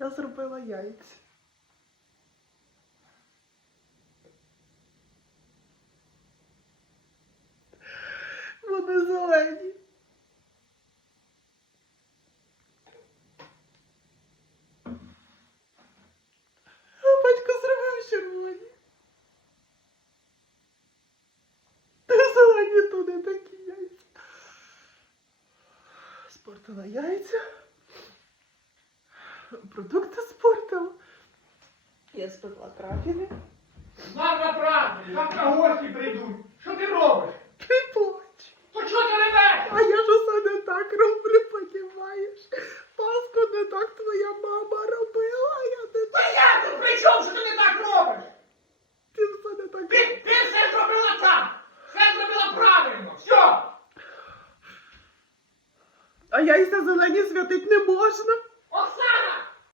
Я зробила яйця. Вони зелені. А батько зробив червоні. Та зелені то не такі яйця. Спортила яйця. Продукти спортила. Я спекла крапіни. Завтра праздник, завтра гості прийдуть. Що ти робиш? Ти плач. То чого ти ревеш? А я ж усе не так роблю, понімаєш? Паску не так твоя мама робила, а я не Та так. я тут при чому, що ти не так робиш? Ти все не так. Ти, ти все зробила так. Все зробила правильно. Все. А яйця зелені святить не можна.